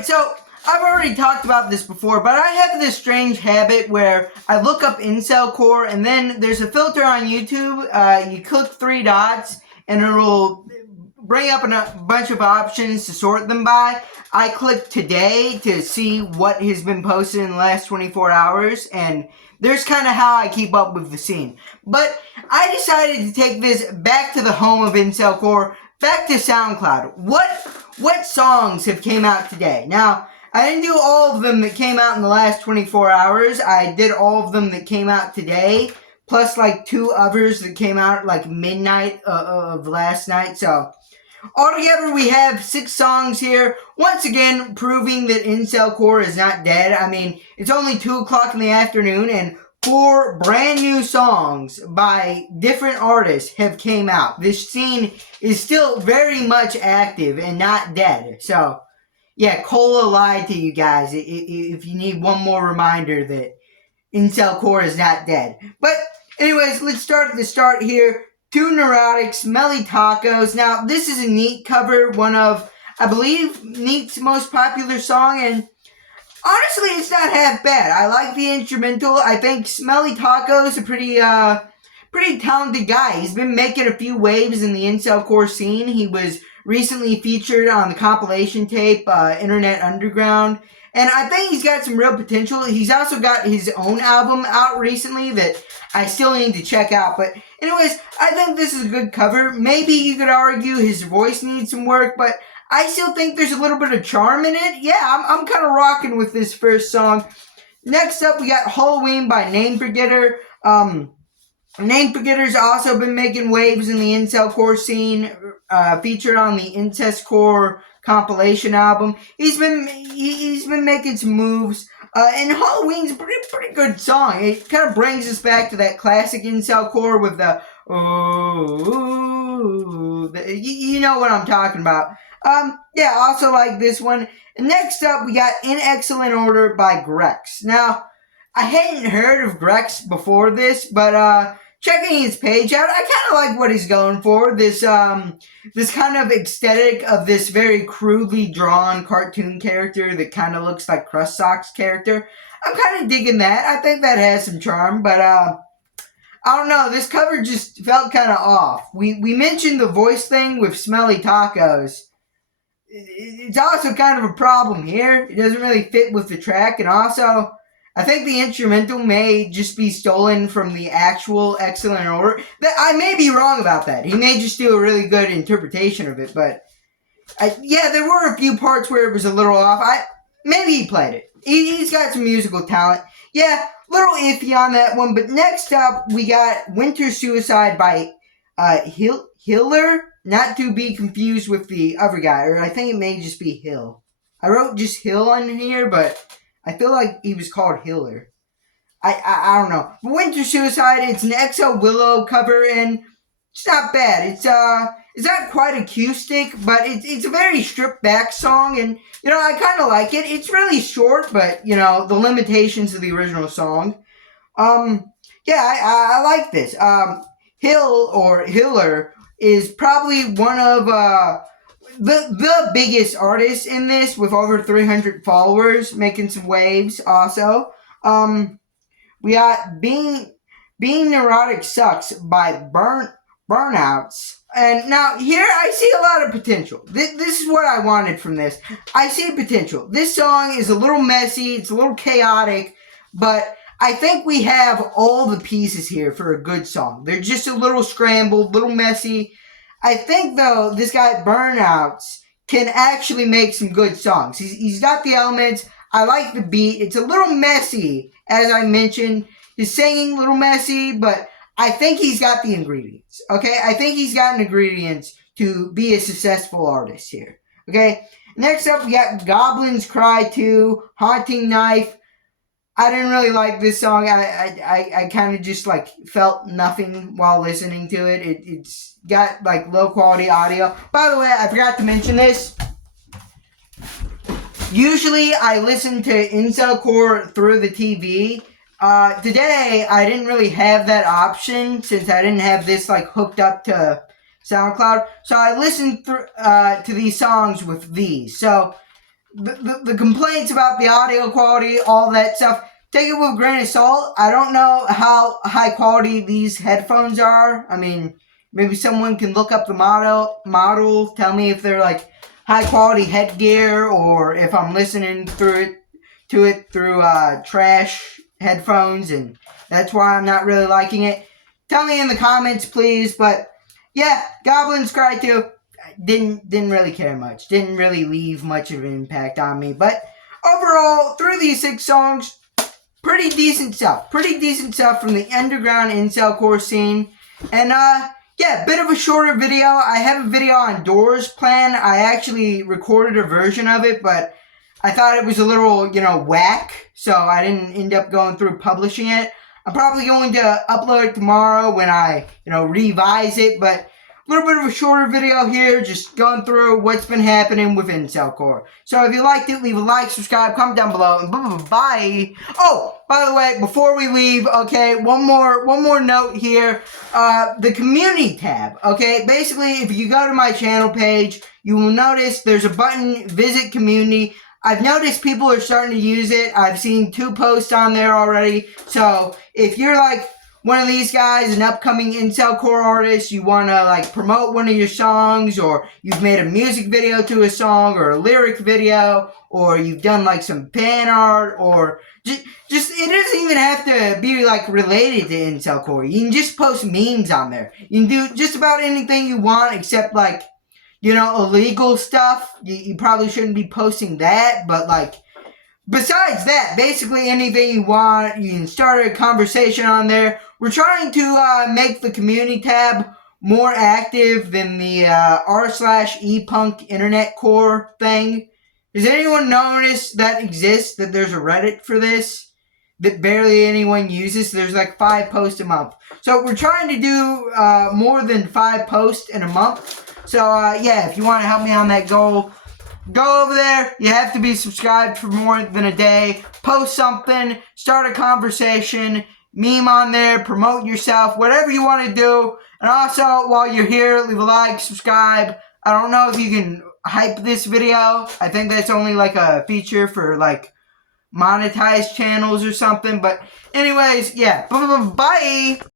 Alright, so I've already talked about this before, but I have this strange habit where I look up Incelcore and then there's a filter on YouTube. You click three dots and it'll bring up a bunch of options to sort them by. I click today to see what has been posted in the last 24 hours, and there's kind of how I keep up with the scene. But I decided to take this back to the home of Incelcore, back to SoundCloud. What songs have came out today? Now, I didn't do all of them that came out in the last 24 hours. I did all of them that came out today, plus like two others that came out like midnight of last night. So altogether, we have 6 songs here. Once again, proving that Incelcore is not dead. I mean, it's only 2 o'clock in the afternoon, and 4 brand new songs by different artists have came out. This scene is still very much active and not dead. So, yeah, Cola lied to you guys if you need one more reminder that Incelcore is not dead. But anyways, let's start at the start here. Too Neurotic, Smelly Tacos. Now, this is a Neat cover, one of, I believe, Neat's most popular song, and honestly, it's not half bad. I like the instrumental. I think Smelly Tacos a pretty talented guy. He's been making a few waves in the Incelcore scene. He was recently featured on the compilation tape, Internet Underground, and I think he's got some real potential. He's also got his own album out recently that I still need to check out. But anyways, I think this is a good cover. Maybe you could argue his voice needs some work, but I still think there's a little bit of charm in it. Yeah, I'm kind of rocking with this first song. Next up, we got Halloween by Name Forgetter. Name Forgetter's also been making waves in the Incelcore scene, featured on the Incelcore compilation album. He's been making some moves, and Halloween's a pretty good song. It kind of brings us back to that classic Incelcore with the you know what I'm talking about. Yeah, also like this one. Next up, we got In Excellent Order by Grex. Now, I hadn't heard of Grex before this, but checking his page out, I kind of like what he's going for. This kind of aesthetic of this very crudely drawn cartoon character that kind of looks like Crust Sock's character. I'm kind of digging that. I think that has some charm, but I don't know. This cover just felt kind of off. We mentioned the voice thing with Smelly Tacos. It's also kind of a problem here. It doesn't really fit with the track, and also, I think the instrumental may just be stolen from the actual Excellent Order. I may be wrong about that. He may just do a really good interpretation of it, but yeah, there were a few parts where it was a little off. Maybe he played it. He's got some musical talent. Yeah, little iffy on that one, but next up, we got Winter Suicide by Hiller, not to be confused with the other guy, or I think it may just be Hill. I wrote just Hill on here, but I feel like he was called Hiller. I don't know. But Winter Suicide, it's an XL Willow cover, and it's not bad. It's not quite acoustic, but it's a very stripped back song, and you know, I kind of like it. It's really short, but you know, the limitations of the original song. Yeah, I like this. Hill or Hiller is probably one of the biggest artists in this, with over 300 followers, making some waves also. We got Being Neurotic Sucks by Burnouts. And now here I see a lot of potential. This is what I wanted from this. I see potential. This song is a little messy, it's a little chaotic, but I think we have all the pieces here for a good song. They're just a little scrambled, a little messy. I think, though, this guy Burnouts can actually make some good songs. He's got the elements. I like the beat. It's a little messy, as I mentioned. His singing, a little messy, but I think he's got the ingredients, okay? I think he's got ingredients to be a successful artist here, okay? Next up, we got Goblins Cry 2, Haunting Knife. I didn't really like this song. I kind of just like felt nothing while listening to it. It's got like low quality audio. By the way, I forgot to mention this. Usually I listen to Incelcore through the TV. Today I didn't really have that option since I didn't have this like hooked up to SoundCloud. So I listened through to these songs with these. So the complaints about the audio quality, all that stuff, take it with a grain of salt. I don't know how high quality these headphones are. I mean, maybe someone can look up the model, tell me if they're like high quality headgear or if I'm listening through trash headphones and that's why I'm not really liking it. Tell me in the comments, please. But yeah, Goblins Cry 2 didn't really care much. Didn't really leave much of an impact on me. But overall, through these 6 songs, pretty decent stuff. Pretty decent stuff from the underground Incelcore scene. And yeah, bit of a shorter video. I have a video on Doors Plan. I actually recorded a version of it, but I thought it was a little, whack, so I didn't end up going through publishing it. I'm probably going to upload it tomorrow when I, revise it, but a little bit of a shorter video here, just going through what's been happening with Incelcore. So if you liked it, leave a like, subscribe, comment down below, and bye. Oh, by the way, before we leave, okay, one more note here. The community tab, okay? Basically, if you go to my channel page, you will notice there's a button, visit community. I've noticed people are starting to use it. I've seen 2 posts on there already. So if you're like one of these guys, an upcoming Incelcore artist, you want to like promote one of your songs, or you've made a music video to a song or a lyric video, or you've done like some fan art, or just it doesn't even have to be like related to Incelcore. You can just post memes on there. You can do just about anything you want except like, illegal stuff. You probably shouldn't be posting that, but like, besides that, basically anything you want, you can start a conversation on there. We're trying to make the community tab more active than the r/epunk internet core thing. Does anyone notice that exists, that there's a Reddit for this, that barely anyone uses? There's like 5 posts a month. So we're trying to do more than 5 posts in a month. So, yeah, if you want to help me on that goal, go over there. You have to be subscribed for more than a day. Post something. Start a conversation. Meme on there. Promote yourself. Whatever you want to do. And also, while you're here, leave a like, subscribe. I don't know if you can hype this video. I think that's only like a feature for like monetized channels or something. But anyways, yeah. Bye.